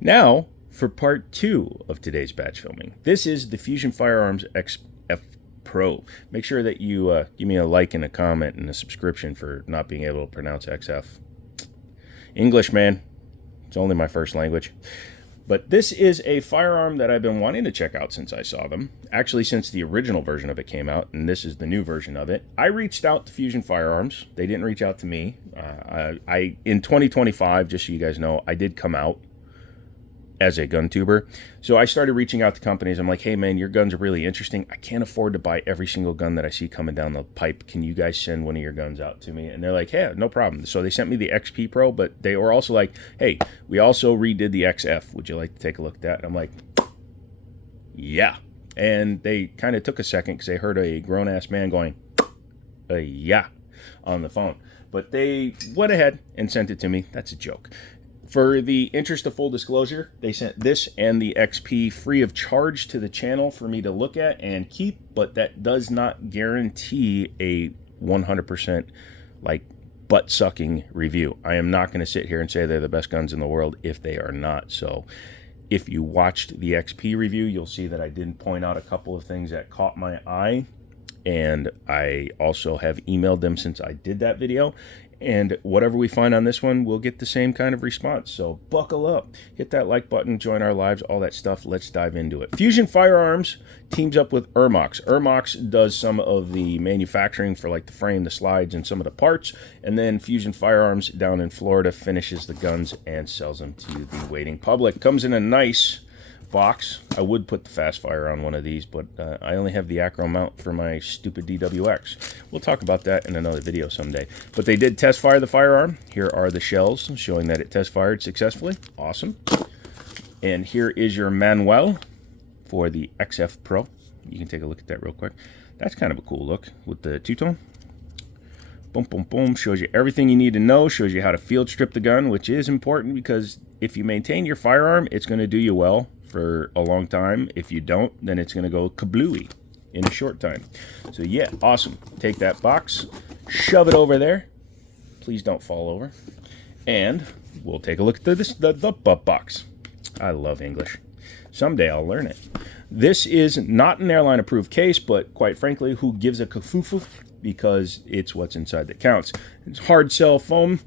Now, for part 2 of today's batch filming. This is the Fusion Firearms XF Pro. Make sure that you give me a like and a comment and a subscription for not being able to pronounce XF. English, man. It's only my first language. But this is a firearm that I've been wanting to check out since I saw them. Actually, since the original version of it came out, and this is the new version of it. I reached out to Fusion Firearms. They didn't reach out to me. In 2025, just so you guys know, I did come out as a gun tuber. So I started reaching out to companies. I'm like, hey man, your guns are really interesting. I can't afford to buy every single gun that I see coming down the pipe. Can you guys send one of your guns out to me? And they're like, yeah, no problem. So they sent me the XP Pro, but they were also like, hey, we also redid the XF. Would you like to take a look at that? And I'm like, yeah. And they kind of took a second because they heard a grown-ass man going, yeah, on the phone. But they went ahead and sent it to me. That's a joke. For the interest of full disclosure, they sent this and the XP free of charge to the channel for me to look at and keep, but that does not guarantee a 100% like butt-sucking review. I am not going to sit here and say they're the best guns in the world if they are not. So if you watched the XP review, you'll see that I did point out a couple of things that caught my eye, and I also have emailed them since I did that video. And whatever we find on this one, we'll get the same kind of response. So buckle up, hit that like button, join our lives, all that stuff. Let's dive into it. Fusion Firearms teams up with Ermox. Ermox does some of the manufacturing for like the frame, the slides, and some of the parts. And then Fusion Firearms down in Florida finishes the guns and sells them to the waiting public. Comes in a nice box. I would put the fast fire on one of these, but I only have the acro mount for my stupid DWX. We'll talk about that in another video someday. But they did test fire the firearm. Here are the shells showing that it test fired successfully. Awesome. And here is your manual for the XF Pro. You can take a look at that real quick. That's kind of a cool look with the two-tone. Boom, boom, boom. Shows you everything you need to know. Shows you how to field strip the gun, which is important because if you maintain your firearm, it's going to do you well for a long time. If you don't, then it's going to go kablooey in a short time. So yeah, awesome. Take that box, shove it over there. Please don't fall over. And we'll take a look at the butt box. I love English. Someday I'll learn it. This is not an airline approved case, but quite frankly, who gives a kafufu? Because it's what's inside that counts. It's hard shell foam.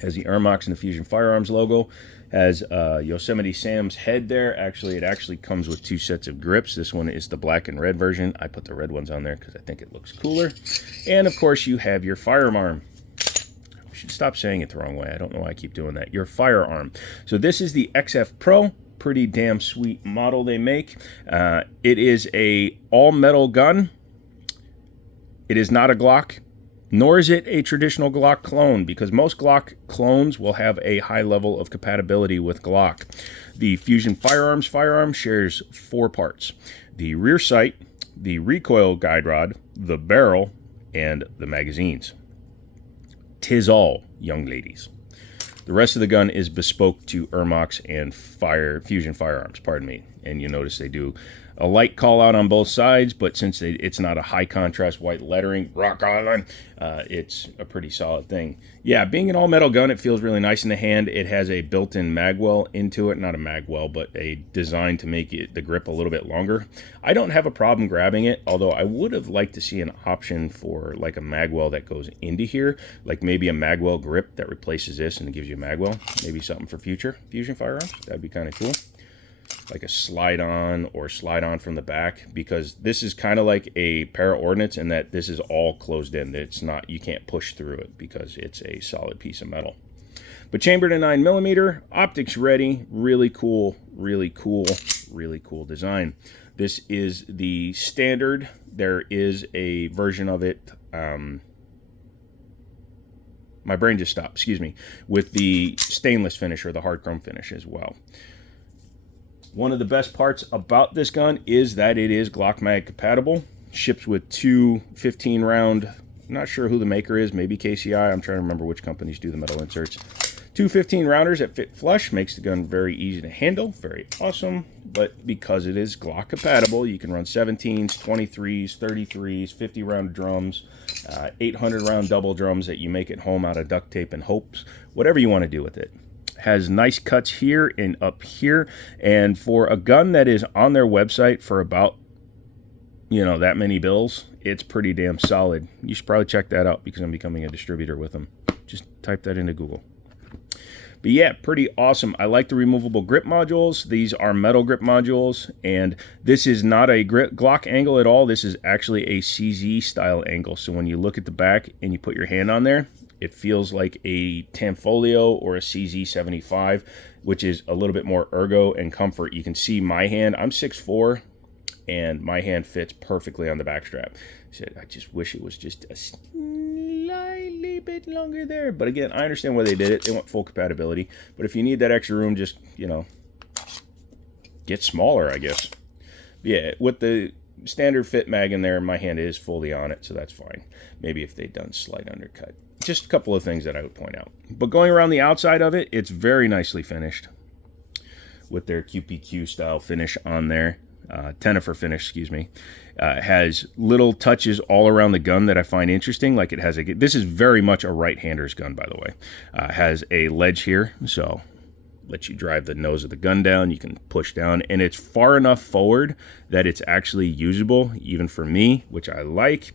Has the Ermox and the Fusion Firearms logo. Has Yosemite Sam's head there. Actually, it actually comes with 2 sets of grips. This one is the black and red version. I put the red ones on there because I think it looks cooler. And of course, you have your firearm. I should stop saying it the wrong way. I don't know why I keep doing that. Your firearm. So this is the XF Pro. Pretty damn sweet model they make. It is a all-metal gun. It is not a Glock. Nor is it a traditional Glock clone, because most Glock clones will have a high level of compatibility with Glock. The Fusion Firearms firearm shares 4 parts: the rear sight, the recoil guide rod, the barrel, and the magazines. 'Tis all, young ladies. The rest of the gun is bespoke to Ermox and Fusion Firearms, pardon me. And you notice they do a light call out on both sides, but since it's not a high contrast white lettering, Rock Island, it's a pretty solid thing. Yeah, being an all metal gun, it feels really nice in the hand. It has a built-in magwell into it, not a magwell, but a design to make the grip a little bit longer. I don't have a problem grabbing it, although I would have liked to see an option for like a magwell that goes into here, like maybe a magwell grip that replaces this and gives you a magwell. Maybe something for future Fusion Firearms. That'd be kind of cool. Like a slide on or slide on from the back, because this is kind of like a para ordnance in that this is all closed in. It's not, you can't push through it because it's a solid piece of metal. But chambered in 9mm, optics ready, really cool, really cool, really cool design. This is the standard. There is a version of it, my brain just stopped, excuse me, with the stainless finish or the hard chrome finish as well. One of the best parts about this gun is that it is Glock mag compatible. Ships with 2 15-round, I'm not sure who the maker is, maybe KCI. I'm trying to remember which companies do the metal inserts. 2 15-rounders that fit flush, makes the gun very easy to handle, very awesome. But because it is Glock compatible, you can run 17s, 23s, 33s, 50-round drums, 800-round double drums that you make at home out of duct tape and hopes, whatever you want to do with it. Has nice cuts here and up here. And for a gun that is on their website for about, that many bills, it's pretty damn solid. You should probably check that out because I'm becoming a distributor with them. Just type that into Google. But yeah, pretty awesome. I like the removable grip modules. These are metal grip modules, and this is not a Glock angle at all. This is actually a CZ style angle. So when you look at the back and you put your hand on there, it feels like a Tanfoglio or a CZ75, which is a little bit more ergo and comfort. You can see my hand. I'm 6'4", and my hand fits perfectly on the back strap. I just wish it was just a slightly bit longer there. But again, I understand why they did it. They want full compatibility. But if you need that extra room, just, get smaller, I guess. Yeah, with the standard fit mag in there, my hand is fully on it, so that's fine. Maybe if they'd done slight undercut. Just a couple of things that I would point out. But going around the outside of it, it's very nicely finished with their QPQ style finish on there. Tenefer finish, excuse me. Has little touches all around the gun that I find interesting. Like it has this is very much a right-hander's gun, by the way. Has a ledge here, so let you drive the nose of the gun down. You can push down, and it's far enough forward that it's actually usable, even for me, which I like.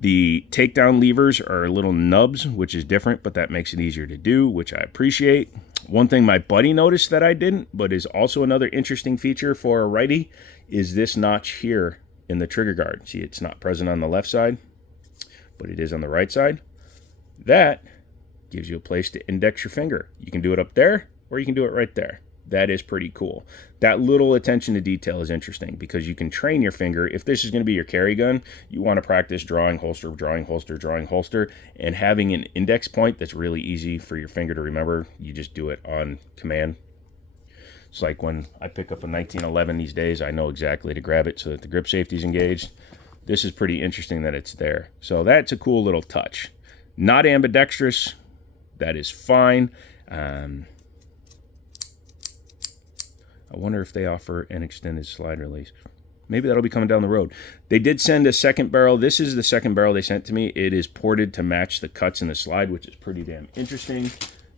The takedown levers are little nubs, which is different, but that makes it easier to do, which I appreciate. One thing my buddy noticed that I didn't, but is also another interesting feature for a righty, is this notch here in the trigger guard. See, it's not present on the left side, but it is on the right side. That gives you a place to index your finger. You can do it up there, or you can do it right there. That is pretty cool. That little attention to detail is interesting because you can train your finger. If this is going to be your carry gun, you want to practice drawing holster, drawing holster, drawing holster, and having an index point that's really easy for your finger to remember. You just do it on command. It's like when I pick up a 1911 these days, I know exactly to grab it so that the grip safety is engaged. This is pretty interesting that it's there. So that's a cool little touch. Not ambidextrous. That is fine. I wonder if they offer an extended slide release. Maybe that'll be coming down the road. They did send a second barrel. This is the second barrel they sent to me. It is ported to match the cuts in the slide, which is pretty damn interesting.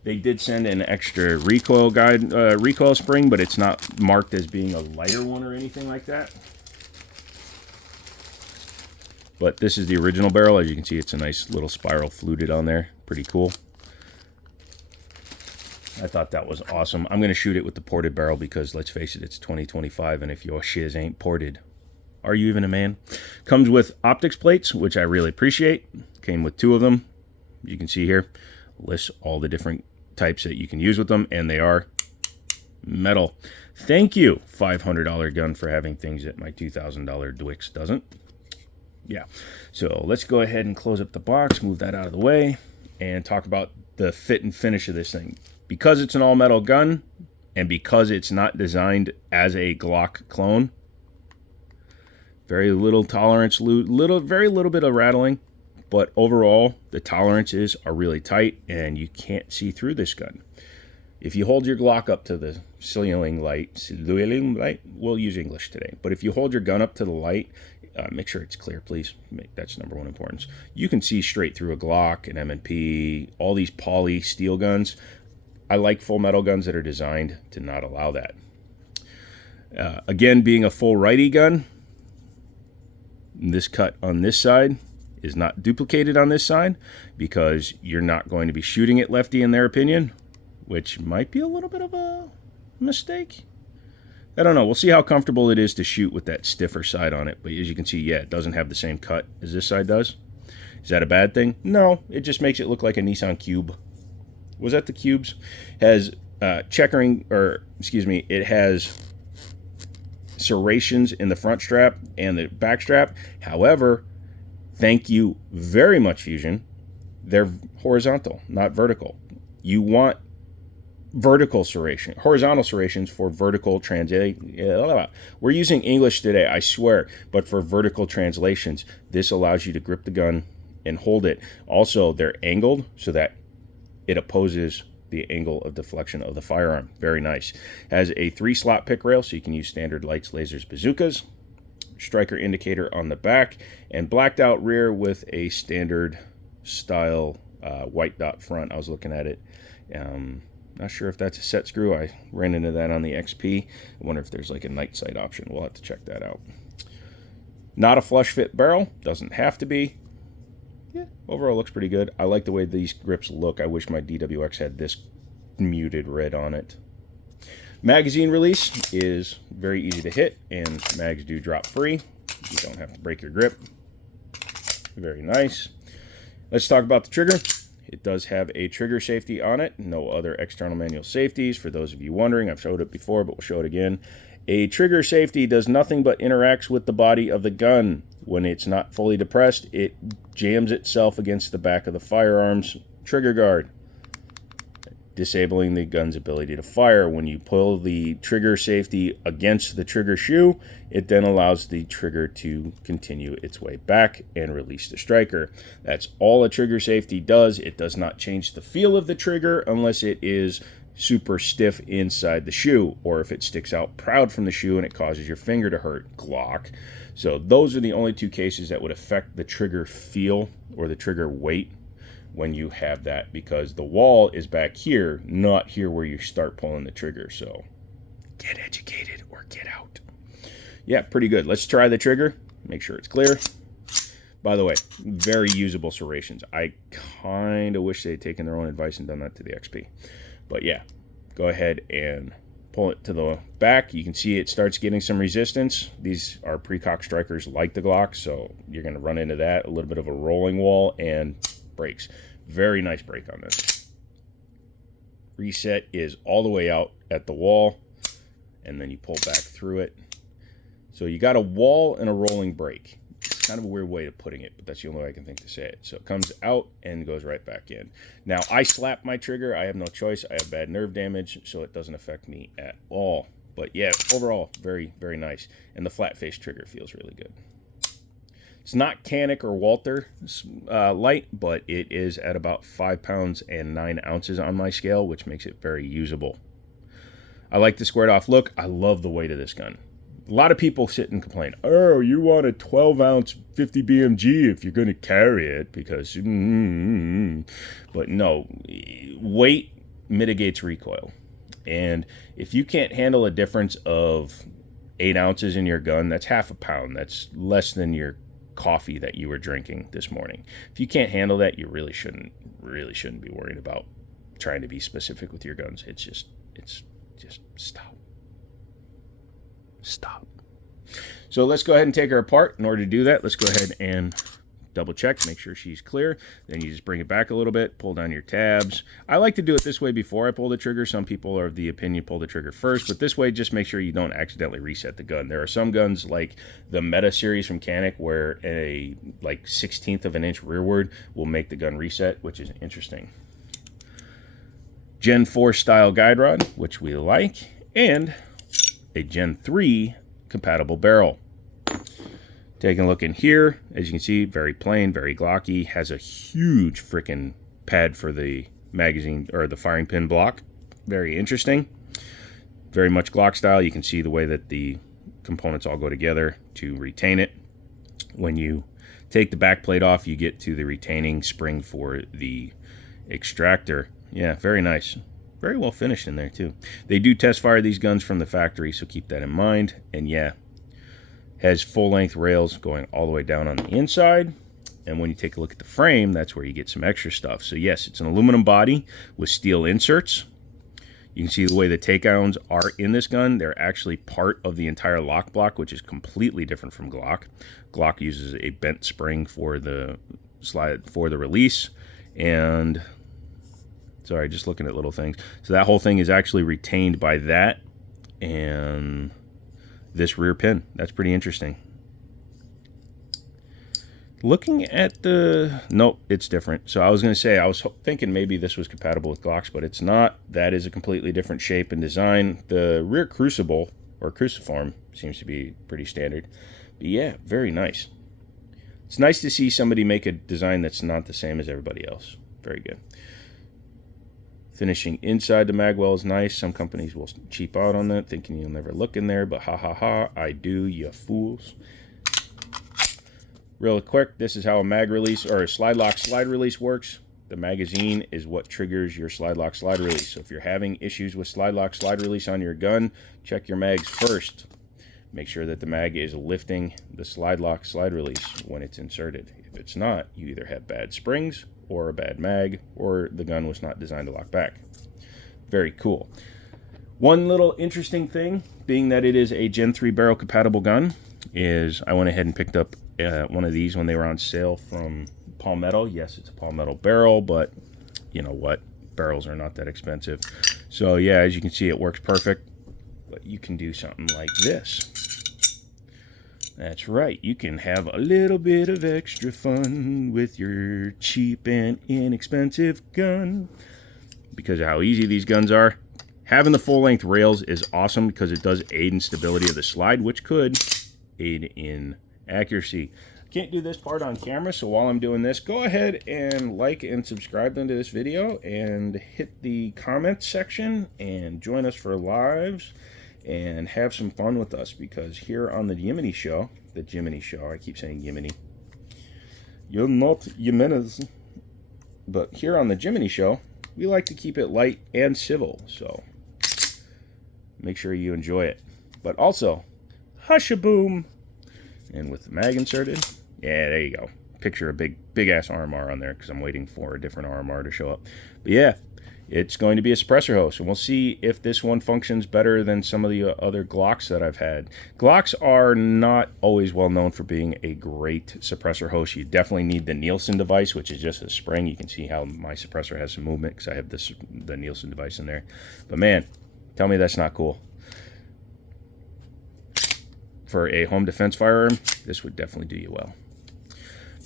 They did send an extra recoil recoil spring, but it's not marked as being a lighter one or anything like that. But this is the original barrel. As you can see, it's a nice little spiral fluted on there. Pretty cool. I thought that was awesome. I'm going to shoot it with the ported barrel because, let's face it, it's 2025, and if your shiz ain't ported, are you even a man? Comes with optics plates, which I really appreciate. Came with 2 of them. You can see here, lists all the different types that you can use with them, and they are metal. Thank you, $500 gun, for having things that my $2,000 Dwix doesn't. Yeah, so let's go ahead and close up the box, move that out of the way, and talk about the fit and finish of this thing. Because it's an all-metal gun, and because it's not designed as a Glock clone, very little tolerance, very little bit of rattling, but overall, the tolerances are really tight, and you can't see through this gun. If you hold your Glock up to the ceiling light, we'll use English today, but if you hold your gun up to the light, make sure it's clear, please. That's number one importance. You can see straight through a Glock, an M&P, all these poly steel guns. I like full metal guns that are designed to not allow that. Again, being a full righty gun, this cut on this side is not duplicated on this side because you're not going to be shooting it lefty in their opinion, which might be a little bit of a mistake. I don't know. We'll see how comfortable it is to shoot with that stiffer side on it. But as you can see, yeah, it doesn't have the same cut as this side does. Is that a bad thing? No, it just makes it look like a Nissan Cube. Was that the Cubes? Has checkering, or excuse me, it has serrations in the front strap and the back strap. However, thank you very much, Fusion. They're horizontal, not vertical. You want vertical serration, horizontal serrations for vertical translation. We're using English today, I swear, but for vertical translations, this allows you to grip the gun and hold it. Also, they're angled so that it opposes the angle of deflection of the firearm. Very nice. Has a 3-slot pick rail, so you can use standard lights, lasers, bazookas. Striker indicator on the back, and blacked out rear with a standard style white dot front. I was looking at it. Not sure if that's a set screw. I ran into that on the XP. I wonder if there's like a night sight option. We'll have to check that out. Not a flush fit barrel. Doesn't have to be. Yeah, overall looks pretty good. I like the way these grips look. I wish my DWX had this muted red on it. Magazine release is very easy to hit, and mags do drop free. You don't have to break your grip. Very nice. Let's talk about the trigger. It does have a trigger safety on it. No other external manual safeties. For those of you wondering, I've showed it before, but we'll show it again. A trigger safety does nothing but interacts with the body of the gun. When it's not fully depressed, it jams itself against the back of the firearm's trigger guard, disabling the gun's ability to fire. When you pull the trigger safety against the trigger shoe, it then allows the trigger to continue its way back and release the striker. That's all a trigger safety does. It does not change the feel of the trigger unless it is super stiff inside the shoe, or if it sticks out proud from the shoe and it causes your finger to hurt. Glock. So those are the only two cases that would affect the trigger feel or the trigger weight when you have that, because the wall is back here, not here where you start pulling the trigger. So get educated or get out. Yeah, pretty good. Let's try the trigger, make sure it's clear. By the way, very usable serrations. I kind of wish they had taken their own advice and done that to the XP. But yeah, go ahead and pull it to the back. You can see it starts getting some resistance. These are pre-cock strikers like the Glock, so you're going to run into that, a little bit of a rolling wall, and breaks. Very nice break on this. Reset is all the way out at the wall, and then you pull back through it. So you got a wall and a rolling break. It's kind of a weird way of putting it, but that's the only way I can think to say it. So it comes out and goes right back in. Now, I slap my trigger. I have no choice. I have bad nerve damage, so it doesn't affect me at all. But yeah, overall, very, very nice. And the flat face trigger feels really good. It's not Canic or Walther light, but it is at about 5 pounds and 9 ounces on my scale, which makes it very usable. I like the squared off look. I love the weight of this gun. A lot of people sit and complain, oh, you want a 12-ounce 50 BMG if you're going to carry it, because... But no, weight mitigates recoil. And if you can't handle a difference of 8 ounces in your gun, that's half a pound. That's less than your coffee that you were drinking this morning. If you can't handle that, you really shouldn't be worried about trying to be specific with your guns. It's just stop. So let's go ahead and take her apart. In order to do that, let's go ahead and double check, make sure she's clear. Then you just bring it back a little bit, pull down your tabs. I like to do it this way before I pull the trigger. Some people are of the opinion pull the trigger first, but this way just make sure you don't accidentally reset the gun. There are some guns like the Meta series from Canic where a like 1/16 of an inch rearward will make the gun reset, which is interesting. Gen 4 style guide rod, which we like, and a Gen 3 compatible barrel. Taking a look in here, as you can see, very plain, very glocky, has a huge freaking pad for the magazine or the firing pin block. Very interesting. Very much Glock style. You can see the way that the components all go together to retain it. When you take the back plate off, you get to the retaining spring for the extractor. Yeah, very nice. Very well finished in there too. They do test fire these guns from the factory, so keep that in mind. And yeah, has full-length rails going all the way down on the inside. And when you take a look at the frame, that's where you get some extra stuff. So yes, it's an aluminum body with steel inserts. You can see the way the takedowns are in this gun. They're actually part of the entire lock block, which is completely different from Glock. Glock uses a bent spring for the slide for the release. And sorry, just looking at little things. So that whole thing is actually retained by that and this rear pin. That's pretty interesting. Looking at the... Nope, it's different. So I was going to say, I was thinking maybe this was compatible with Glocks, but it's not. That is a completely different shape and design. The rear crucible, or cruciform, seems to be pretty standard. But yeah, very nice. It's nice to see somebody make a design that's not the same as everybody else. Very good. Finishing inside the magwell is nice. Some companies will cheap out on that, thinking you'll never look in there, but ha ha ha, I do, you fools. Real quick, this is how a mag release or a slide lock slide release works. The magazine is what triggers your slide lock slide release. So if you're having issues with slide lock slide release on your gun, check your mags first. Make sure that the mag is lifting the slide lock slide release when it's inserted. If it's not, you either have bad springs or a bad mag, or the gun was not designed to lock back. Very cool. One little interesting thing, being that it is a Gen 3 barrel compatible gun, is I went ahead and picked up one of these when they were on sale from Palmetto. Yes, it's a Palmetto barrel, but you know what? Barrels are not that expensive. So yeah, as you can see, it works perfect. But you can do something like this. That's right, you can have a little bit of extra fun with your cheap and inexpensive gun. Because of how easy these guns are. Having the full-length rails is awesome because it does aid in stability of the slide, which could aid in accuracy. Can't do this part on camera, so while I'm doing this, go ahead and like and subscribe to this video and hit the comment section and join us for lives and have some fun with us, because here on the Jiminy Show, I keep saying Jiminy, you're not Jimenez, but here on the Jiminy Show, we like to keep it light and civil, so make sure you enjoy it. But also, hush-a-boom. And with the mag inserted, yeah, there you go. Picture a big ass RMR on there because I'm waiting for a different RMR to show up. But yeah, it's going to be a suppressor host, and we'll see if this one functions better than some of the other Glocks that I've had. Glocks are not always well known for being a great suppressor host. You definitely need the Nielsen device, which is just a spring. You can see how my suppressor has some movement because I have the Nielsen device in there. But man, tell me that's not cool. For a home defense firearm, this would definitely do you well.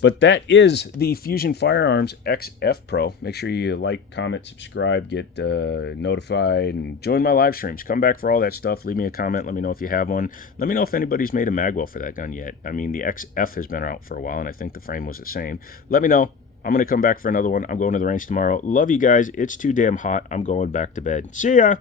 But that is the Fusion Firearms XF Pro. Make sure you like, comment, subscribe, get notified, and join my live streams. Come back for all that stuff. Leave me a comment. Let me know if you have one. Let me know if anybody's made a magwell for that gun yet. I mean, the XF has been out for a while, and I think the frame was the same. Let me know. I'm going to come back for another one. I'm going to the range tomorrow. Love you guys. It's too damn hot. I'm going back to bed. See ya!